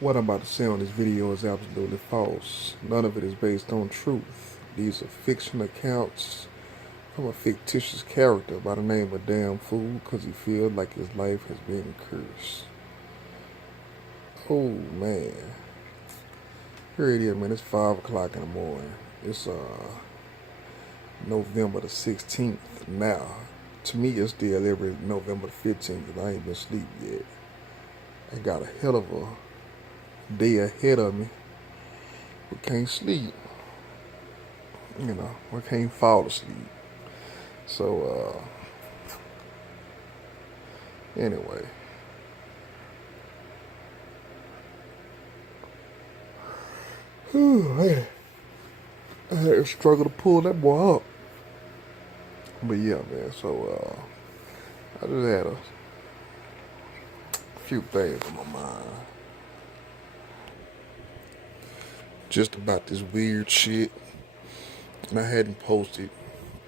What I'm about to say on this video is absolutely false. None of it is based on truth. These are fiction accounts from a fictitious character by the name of Damn Fool because he feels like his life has been cursed. Oh man. Here it is, man. It's 5 o'clock in the morning. It's November the 16th now. To me, it's still every November the 15th, and I ain't been asleep yet. I got a hell of a day ahead of me, but can't sleep. I can't fall asleep. So, anyway, man, I had to struggle to pull that boy up. But yeah, man, so, I just had a few things on my mind. Just about this weird shit. And I hadn't posted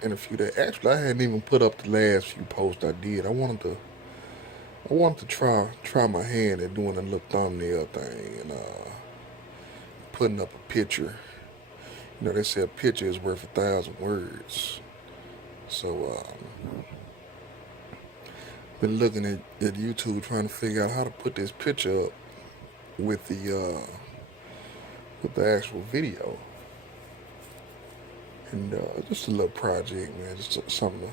in a few days. Actually, I hadn't even put up the last few posts I did. I wanted to try my hand at doing a little thumbnail thing and putting up a picture. They say a picture is worth 1,000 words. So, been looking at YouTube trying to figure out how to put this picture up with the actual video. And just a little project, man, just something to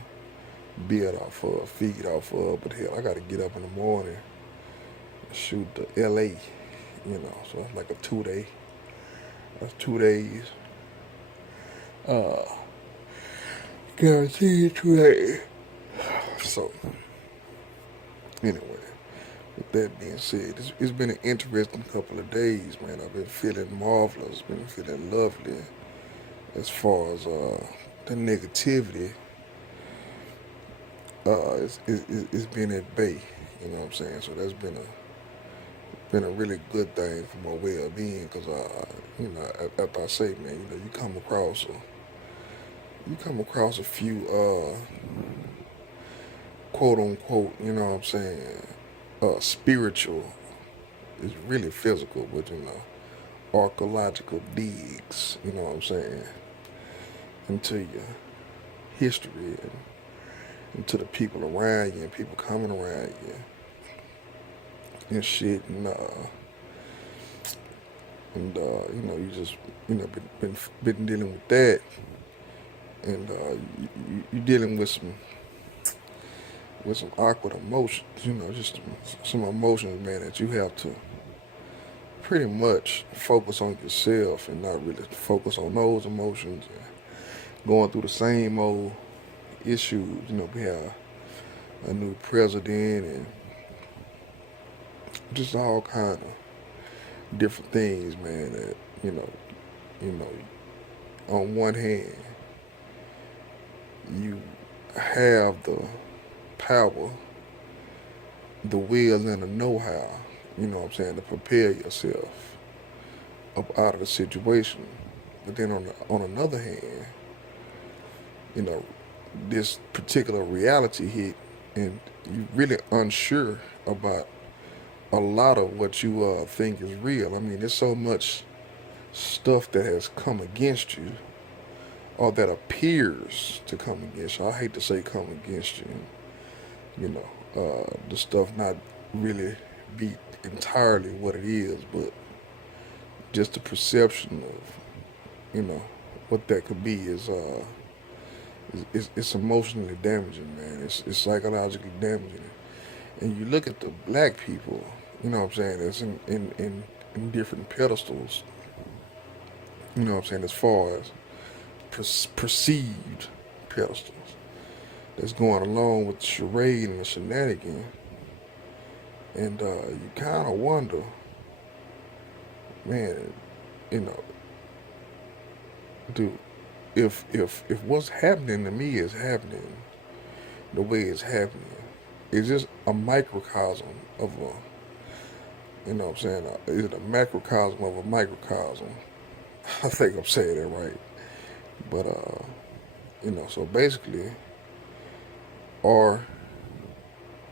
build off of, feed off of. But hell, I got to get up in the morning and shoot to LA, so it's like a 2 day. That's 2 days. Uh, Guaranteed 2 days. So, anyway, with that being said, it's been an interesting couple of days, man. I've been feeling marvelous, been feeling lovely as far as the negativity. It's been at bay, you know what I'm saying? So that's been a really good thing for my well-being because after I say, man, you come across a few quote unquote, you know what I'm saying, spiritual. It's really physical, but archaeological digs, you know what I'm saying, into your history and to the people around you and people coming around you and shit you just been dealing with that and you dealing with some awkward emotions, just some emotions, man, that you have to pretty much focus on yourself and not really focus on those emotions and going through the same old issues. We have a new president and just all kind of different things, man. That you know. On one hand, you have the power, the will, and the know-how. You know what I'm saying, to prepare yourself up out of the situation. But then on another hand, you know, this particular reality hit, and you really unsure about a lot of what you think is real. I mean, there's so much stuff that has come against you, or that appears to come against you. I hate to say come against you. The stuff not really be entirely what it is, but just the perception of what that could be it's emotionally damaging, man. It's psychologically damaging. And you look at the black people, you know what I'm saying, that's in different pedestals, you know what I'm saying, as far as perceived pedestals that's going along with the charade and the shenanigan. And you kind of wonder, man, you know, dude, if what's happening to me is happening the way it's happening, is just a microcosm of what I'm saying, is it a macrocosm of a microcosm? I think I'm saying that right. But, so basically, or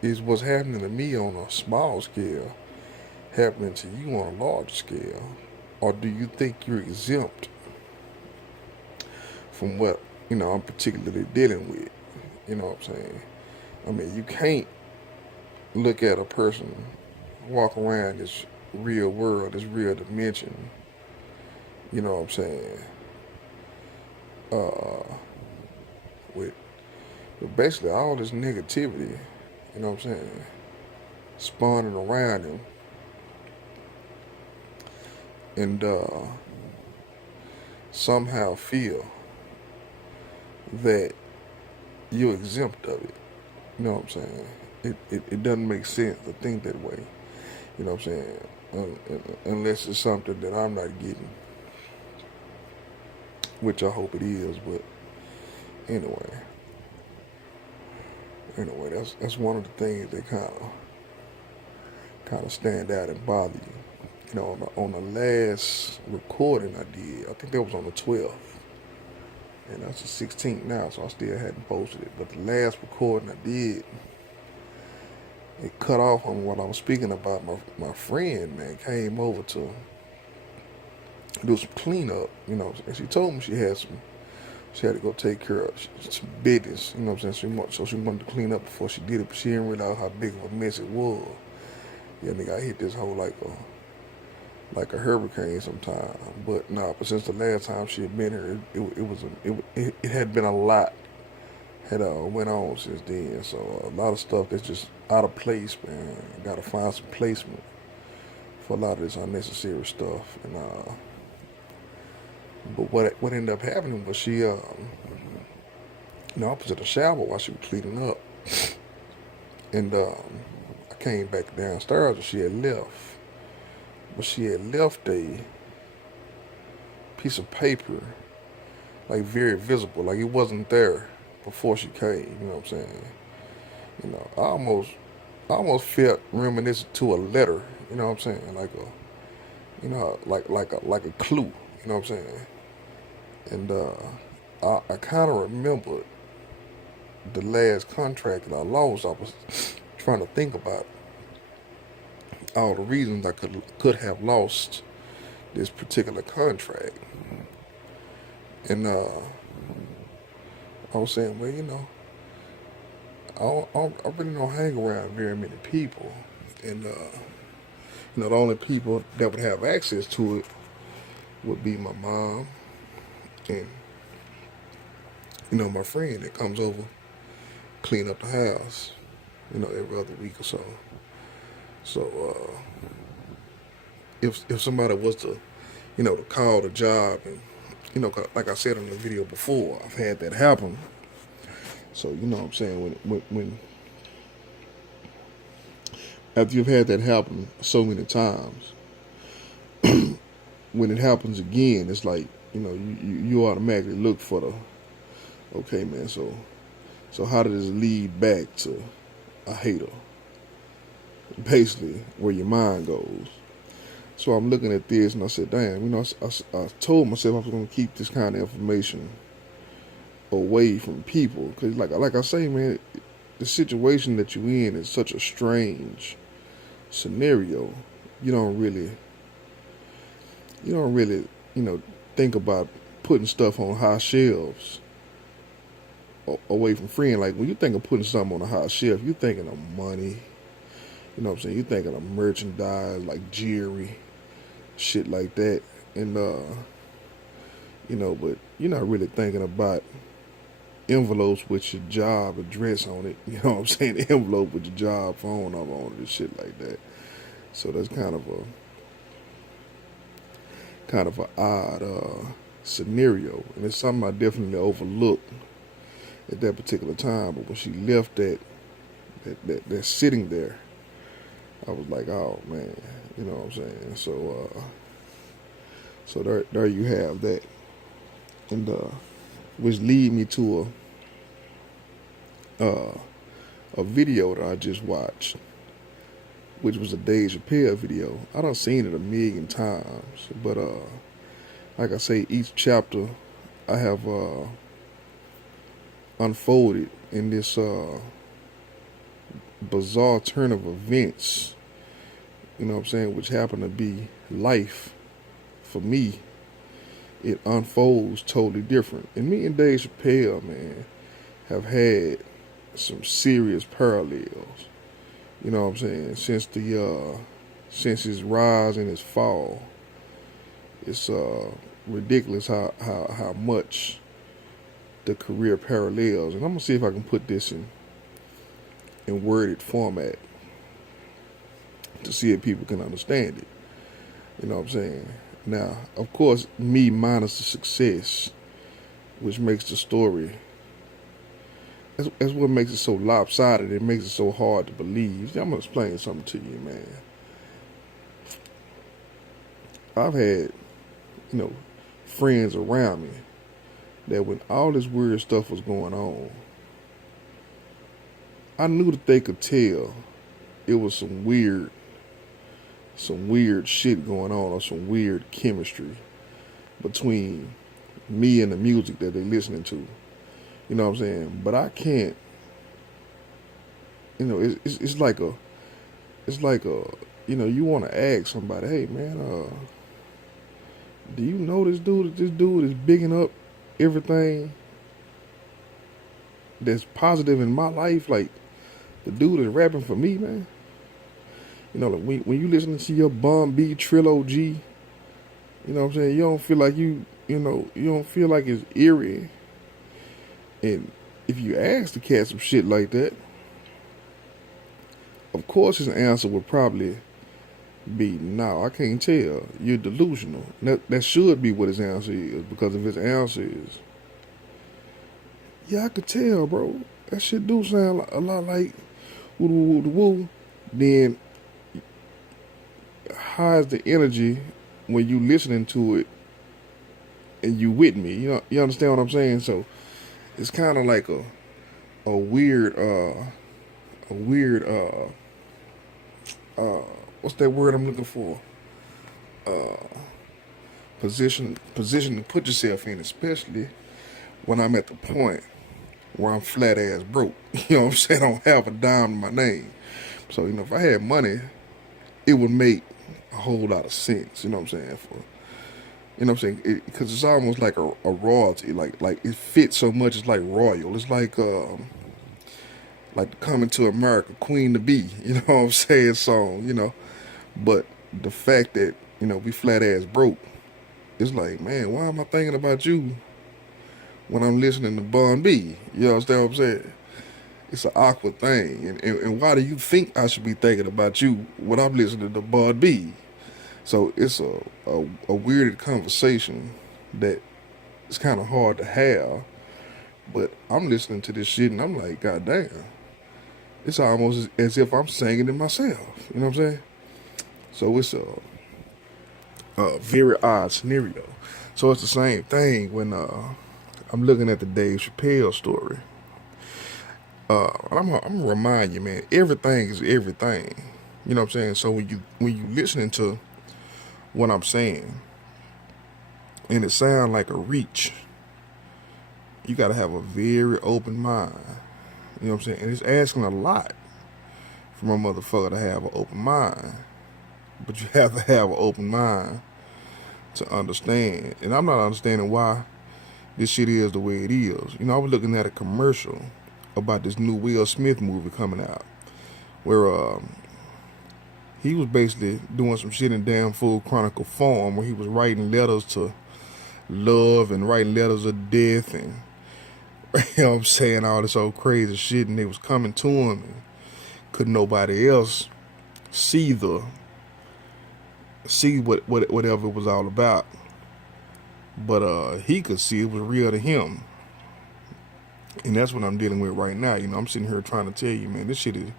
is what's happening to me on a small scale happening to you on a larger scale? Or do you think you're exempt from what, I'm particularly dealing with? You know what I'm saying? I mean, you can't look at a person walk around this real world, this real dimension, you know what I'm saying, uh, with, basically all this negativity, you know what I'm saying, spawning around him, and somehow feel that you're exempt of it. You know what I'm saying? It doesn't make sense to think that way. You know what I'm saying? Unless it's something that I'm not getting, which I hope it is. But anyway, that's one of the things that kind of stand out and bother you. You know, on the last recording I did, I think that was on the 12th, and that's the 16th now, so I still hadn't posted it. But the last recording I did, it cut off on what I was speaking about. My friend, man, came over to do some cleanup, and she told me she had to go take care of some business, you know what I'm saying? So she wanted to clean up before she did it, but she didn't realize how big of a mess it was. Yeah, nigga, I hit this hole like a hurricane sometime. But nah, but since the last time she had been here, it had been a lot had went on since then. So a lot of stuff that's just out of place, man. Got to find some placement for a lot of this unnecessary stuff. And but what ended up happening was she I was at the shower while she was cleaning up, and I came back downstairs and she had left, but she had left a piece of paper, like very visible, like it wasn't there before she came. You know what I'm saying? I almost felt reminiscent to a letter. You know what I'm saying? Like like a clue. You know what I'm saying? And I kind of remembered the last contract that I lost. I was trying to think about all the reasons I could have lost this particular contract, and I was saying, well, I really don't hang around very many people, and the only people that would have access to it would be my mom and my friend that comes over, clean up the house, every other week or so. So if somebody was to call the job, and like I said in the video before, I've had that happen. So you know what I'm saying, when after you've had that happen so many times, when it happens again, it's like you automatically look for the, okay, man, so how does this lead back to a hater? Basically, where your mind goes. So I'm looking at this and I said, damn, I told myself I was going to keep this kind of information away from people, because like I say, man, the situation that you're in is such a strange scenario. You don't really, think about putting stuff on high shelves away from friends. Like when you think of putting something on a high shelf, you're thinking of money. You know what I'm saying? You're thinking of merchandise like jewelry, shit like that, and but you're not really thinking about envelopes with your job address on it. You know what I'm saying? The envelope with your job phone number on it and shit like that. So that's kind of a odd scenario, and it's something I definitely overlooked at that particular time. But when she left that sitting there, I was like, oh man, you know what I'm saying? So there you have that, and which lead me to a video that I just watched, which was a Dave Chappelle video. I done seen it a million times, but like I say, each chapter I have unfolded in this bizarre turn of events you know what I'm saying, which happened to be life for me, it unfolds totally different. And me and Dave Chappelle, man, have had some serious parallels. You know what I'm saying? Since his rise and his fall, it's ridiculous how much the career parallels. And I'm gonna see if I can put this in worded format to see if people can understand it. You know what I'm saying? Now, of course, me minus the success, which makes the story. That's what makes it so lopsided. It makes it so hard to believe. I'm gonna explain something to you, man. I've had, you know, friends around me that when all this weird stuff was going on, I knew that they could tell it was some weird shit going on, or some weird chemistry between me and the music that they're listening to. You know what I'm saying? But I can't. You know, it's like a, you know, you want to ask somebody, hey man, do you know this dude? This dude is bigging up everything that's positive in my life. Like the dude is rapping for me, man. You know, like when you listening to your Bun B trilogy, you know what I'm saying? You don't feel like you don't feel like it's eerie. And if you ask the cat some shit like that, of course his answer would probably be, no, I can't tell. You're delusional. That should be what his answer is, because if his answer is, yeah, I could tell, bro, that shit do sound a lot like woo woo woo woo, then how's the energy when you listening to it and you with me? You know, you understand what I'm saying? So it's kind of like a weird what's that word I'm looking for? Position to put yourself in, especially when I'm at the point where I'm flat ass broke. You know what I'm saying? I don't have a dime in my name. So, you know, if I had money, it would make a whole lot of sense. You know what I'm saying? You know what I'm saying? Because it's almost like a royalty. Like it fits so much. It's like royal. It's like Coming to America, Queen to Be. You know what I'm saying? Song. You know, but the fact that, you know, we flat ass broke, it's like, man, why am I thinking about you when I'm listening to Bun B? You understand what I'm saying? It's an awkward thing. And why do you think I should be thinking about you when I'm listening to Bun B? So it's a weird conversation that it's kind of hard to have. But I'm listening to this shit and I'm like, God damn. It's almost as if I'm singing it myself. You know what I'm saying? So it's a very odd scenario. So it's the same thing when I'm looking at the Dave Chappelle story. I'm gonna remind you, man, everything is everything. You know what I'm saying? So when you listening to what I'm saying, and it sounds like a reach, you gotta have a very open mind. You know what I'm saying? And it's asking a lot from a motherfucker to have an open mind. But you have to have an open mind to understand. And I'm not understanding why this shit is the way it is. You know, I was looking at a commercial about this new Will Smith movie coming out, where he was basically doing some shit in Damn Fool Chronicle form, where he was writing letters to love and writing letters of death, and you know what I'm saying, all this old crazy shit, and they was coming to him, and could nobody else see whatever it was all about. But he could see it was real to him. And that's what I'm dealing with right now. You know, I'm sitting here trying to tell you, man, this shit is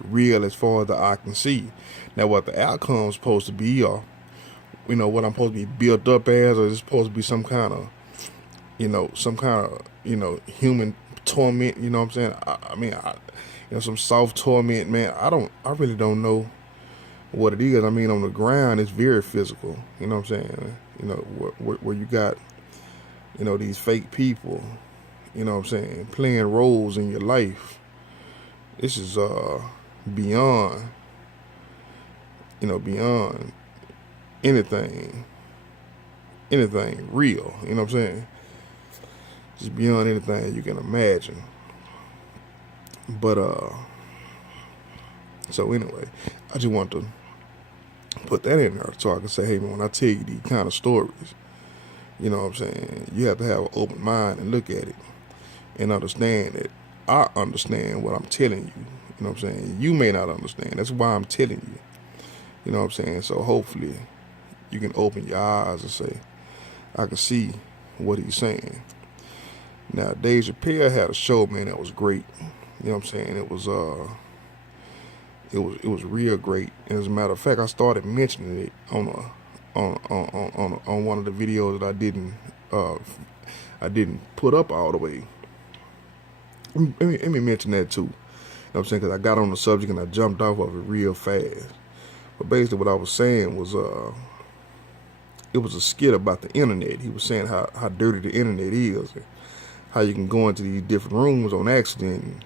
real as far as the eye can see. Now, what the outcome's supposed to be, or, you know, what I'm supposed to be built up as, or is it supposed to be some kind of, you know, human torment, you know what I'm saying? I mean, some soft torment, man. I really don't know what it is. I mean, on the ground, it's very physical, you know what I'm saying? You know, where you got, you know, these fake people, you know what I'm saying, playing roles in your life. This is beyond beyond anything real. You know what I'm saying? Just beyond anything you can imagine. But so anyway, I just want to put that in there so I can say, hey man, when I tell you these kind of stories, you know what I'm saying, you have to have an open mind and look at it and understand that I understand what I'm telling you. You know what I'm saying? You may not understand. That's why I'm telling you. You know what I'm saying? So hopefully you can open your eyes and say, I can see what he's saying. Now, Dave Chappelle had a show, man, that was great. You know what I'm saying? It was real great. And as a matter of fact, I started mentioning it on one of the videos that I didn't put up all the way. Let me mention that too. You know what I'm saying? Because I got on the subject and I jumped off of it real fast. But basically what I was saying was it was a skit about the internet. He was saying how dirty the internet is, and how you can go into these different rooms on accident, and,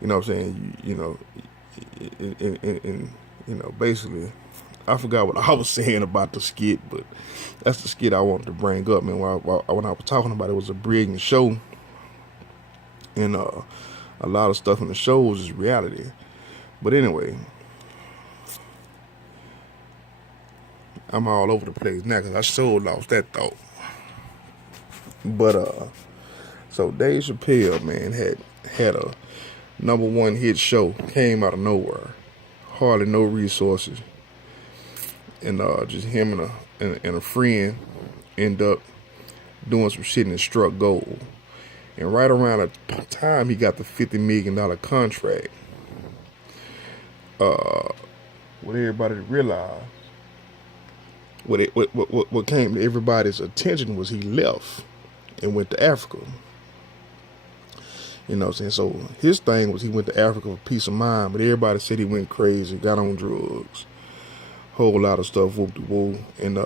you know what I'm saying, basically, I forgot what I was saying about the skit, but that's the skit I wanted to bring up, man. When I was talking about it, was a brilliant show, and a lot of stuff in the shows is reality. But anyway, I'm all over the place now because I sure lost that thought. But so Dave Chappelle, man, had a #1 hit show, came out of nowhere, hardly no resources, and just him and a friend end up doing some shit and it struck gold. And right around the time he got the $50 million contract, what everybody realized, what came to everybody's attention was he left and went to Africa. You know what I'm saying? So his thing was he went to Africa for peace of mind, but everybody said he went crazy, got on drugs, whole lot of stuff, whoop-de-woo. And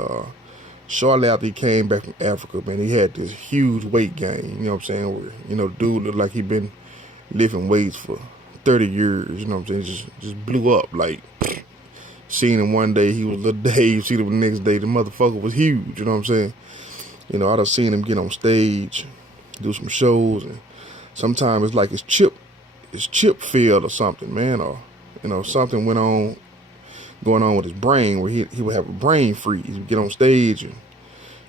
shortly after he came back from Africa, man, he had this huge weight gain, you know what I'm saying? Where, dude looked like he'd been lifting weights for 30 years, you know what I'm saying? Just blew up. Like, seen him one day, he was Little Dave, seen him the next day, the motherfucker was huge, you know what I'm saying? I done seen him get on stage, do some shows, and sometimes it's like his chip failed or something, man, or something going on with his brain where he would have a brain freeze. He would get on stage and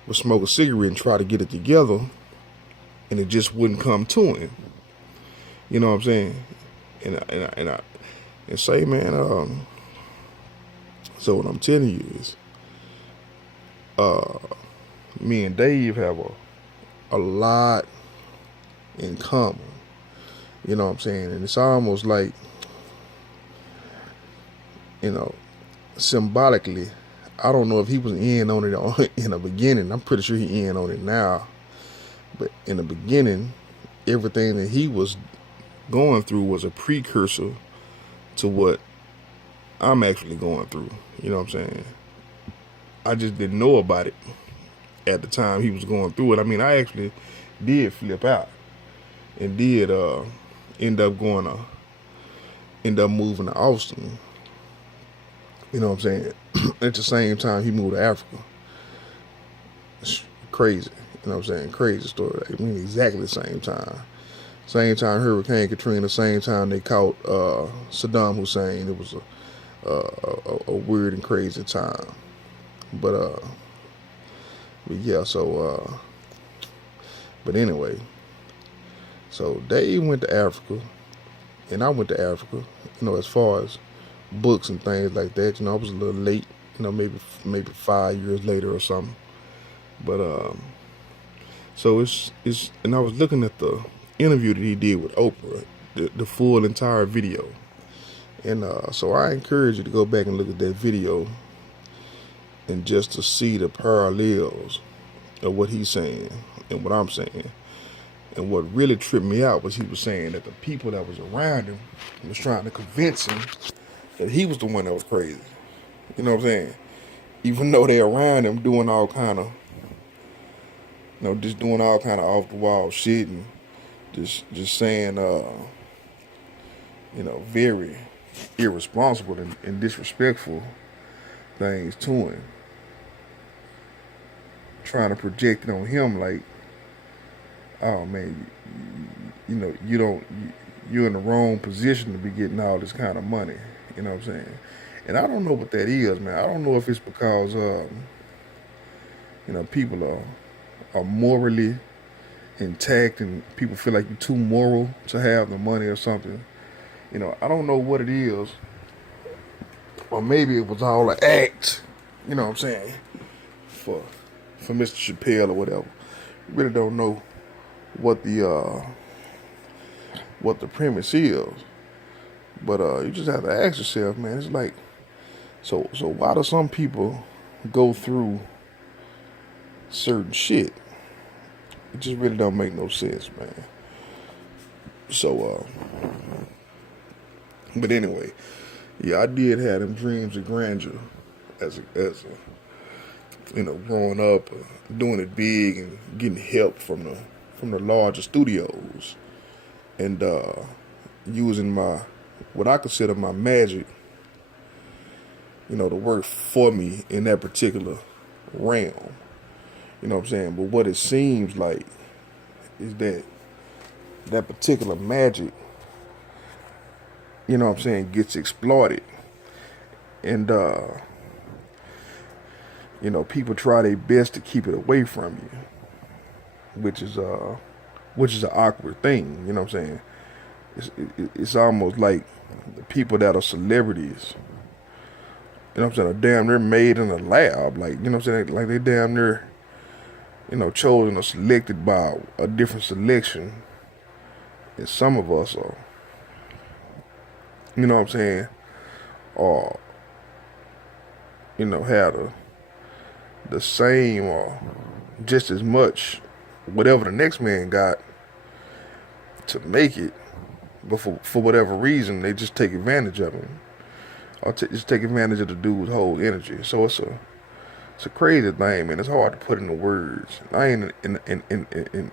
would smoke a cigarette and try to get it together, and it just wouldn't come to him. You know what I'm saying? And say, man, so what I'm telling you is, me and Dave have a lot in common. You know what I'm saying? And it's almost like, symbolically, I don't know if he was in on it in the beginning. I'm pretty sure he in on it now. But in the beginning, everything that he was going through was a precursor to what I'm actually going through. You know what I'm saying? I just didn't know about it at the time he was going through it. I mean, I actually did flip out and did end up moving to Austin. You know what I'm saying? At the same time he moved to Africa. It's crazy. You know what I'm saying? Crazy story. I mean, exactly the same time. Same time Hurricane Katrina, same time they caught Saddam Hussein. It was a weird and crazy time. But yeah, so but anyway, so Dave went to Africa and I went to Africa, as far as books and things like that. I was a little late, maybe 5 years later or something. But so it's and I was looking at the interview that he did with Oprah, the full entire video. And so I encourage you to go back and look at that video and just to see the parallels of what he's saying and what I'm saying. And what really tripped me out was he was saying that the people that was around him was trying to convince him that he was the one that was crazy. You know what I'm saying? Even though they're around him doing all kind of, just doing all kind of off the wall shit and just saying, very irresponsible and disrespectful things to him, trying to project it on him like, oh man, you don't, you're in the wrong position to be getting all this kind of money. You know what I'm saying? And I don't know what that is, man. I don't know if it's because people are morally intact and people feel like you're too moral to have the money or something. I don't know what it is, or maybe it was all an act. You know what I'm saying? For Mr. Chappelle or whatever. Really don't know what the premise is, but you just have to ask yourself, man. It's like, so why do some people go through certain shit? It just really don't make no sense, man. So, but anyway, yeah, I did have them dreams of grandeur as a growing up, doing it big and getting help from the larger studios, and using what I consider my magic, to work for me in that particular realm. You know what I'm saying? But what it seems like is that particular magic, what I'm saying, gets exploited. And people try their best to keep it away from you, which is an awkward thing. You know what I'm saying? It's almost like the people that are celebrities, what I'm saying, are damn near made in a lab. Like, what I'm saying? Like they damn near, chosen or selected by a different selection. And some of us are, what I'm saying, or, have the same or just as much whatever the next man got to make it, but for whatever reason they just take advantage of him, or just take advantage of the dude's whole energy. So it's a crazy thing, man. It's hard to put into words. I ain't in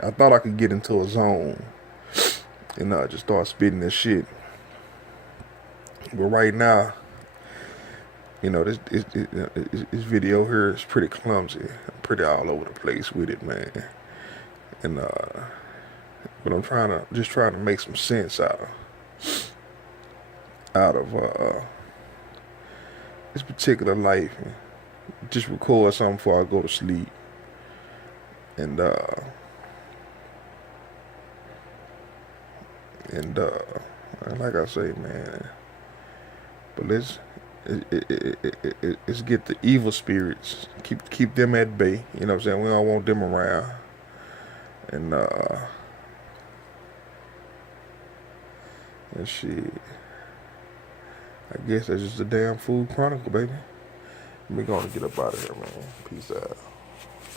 I thought I could get into a zone and just start spitting this shit, but right now, this video here is pretty clumsy. I'm pretty all over the place with it, man. And but I'm trying to make some sense out of this particular life. And just record something before I go to sleep. And like I say, man. But let's get the evil spirits. Keep them at bay. You know what I'm saying? We don't want them around. And shit. I guess that's just a damn food chronicle, baby. We gonna get up out of here, man. Peace out.